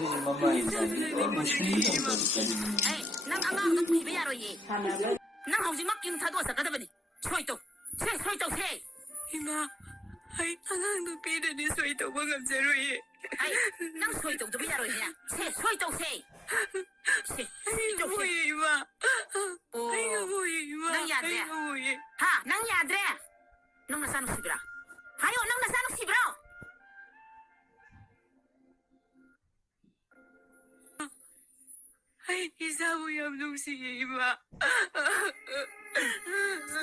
Mama insan, machine itu tadi. Nang amang tu pibe ya roye. Nang hausi mak kim thado sa kada bani. Soi to. Se. Ima, ay angang tu pibe ni soi to bangam jeroye. Ai, nang soi to pibe ya roye ya. Soi to. Se. Moye ima. Oh. Ay moye ima. Nang ya dre. Moye. Ha, nang ya dre. Nang nasanu sibra. Hayo nang nasanu sibra. Ay isabu yam nung si ima.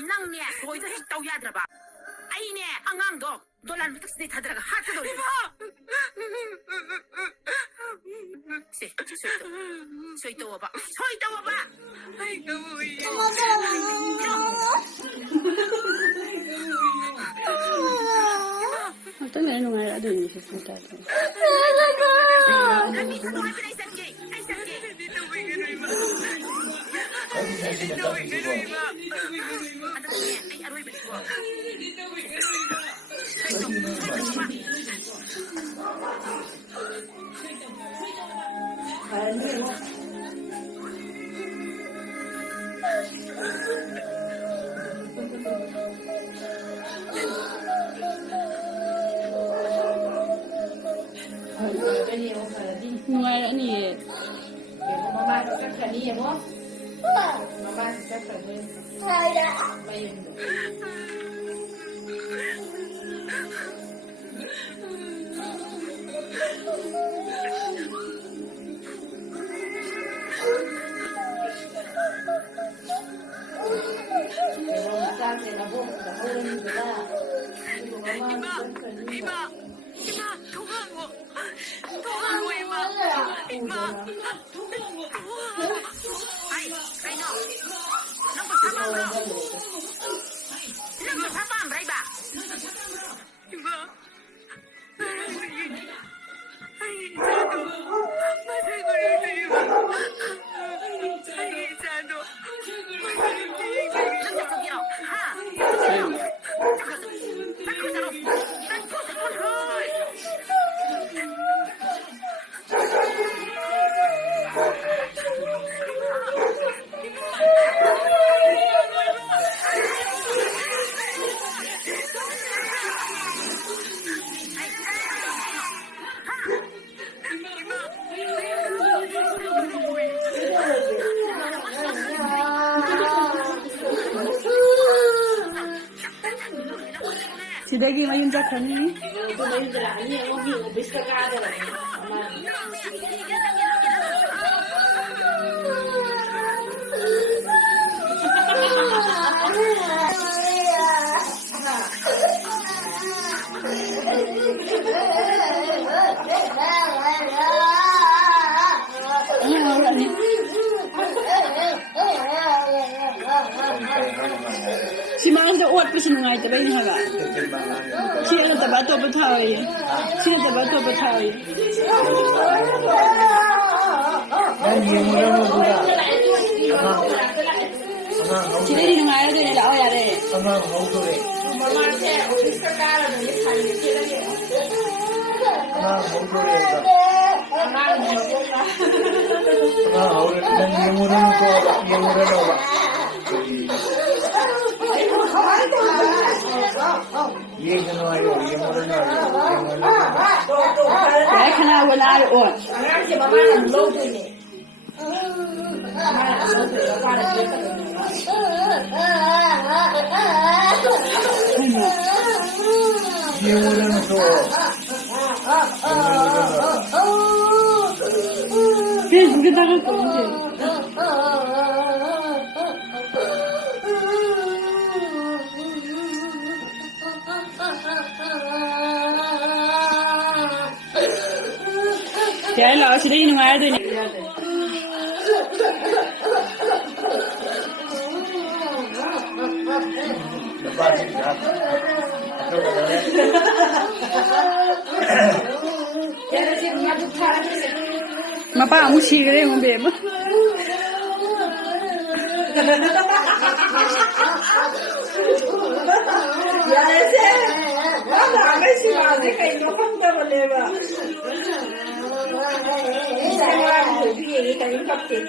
Nang ne, soi to tau ya dra ba. Ai ne, angang do. Dolan bitak sne thadra ga hat do. Se, soi to ba. Ay moye. Ito na ano nga doon yung susunta ito. Nungay ni Mama các phần đi em không? Mama các phần đi. Mày Ima, 통한 거, Ima. Ai no. Nang bersama bro. Nang bersama rai ba. Ima, ay sado, masay ko rin Ima. Ay sado, masay ko rin Nang sakiro. Ha. si Dagi ngayon sa kanya. Ito na yung dala niya, yung ubis ka kada lang. Si Mang sa uwat pa sinungay tabay niya ka. Siya na tabato pa tayo. Sila din nga yun nila o yari. Mama siya, ubis ka kada lang yung kanya. Sila niya. Kaya ka na wala yun. Ang si mama lang low din eh. Mama lang low din. Mama lang low Kaya maganda ka ko. Kaya lang, sila yung nga doon. Mapa, mo sigre mo bebo. Wala, may siya. Kaya no, kung Saya pergi tadi kapten.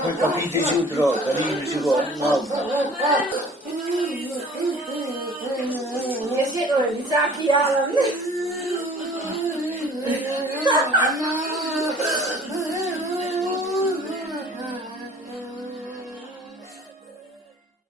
Poi capite giù troppo, carino, ci vuole, no. Dia cakap, dia sakit alam.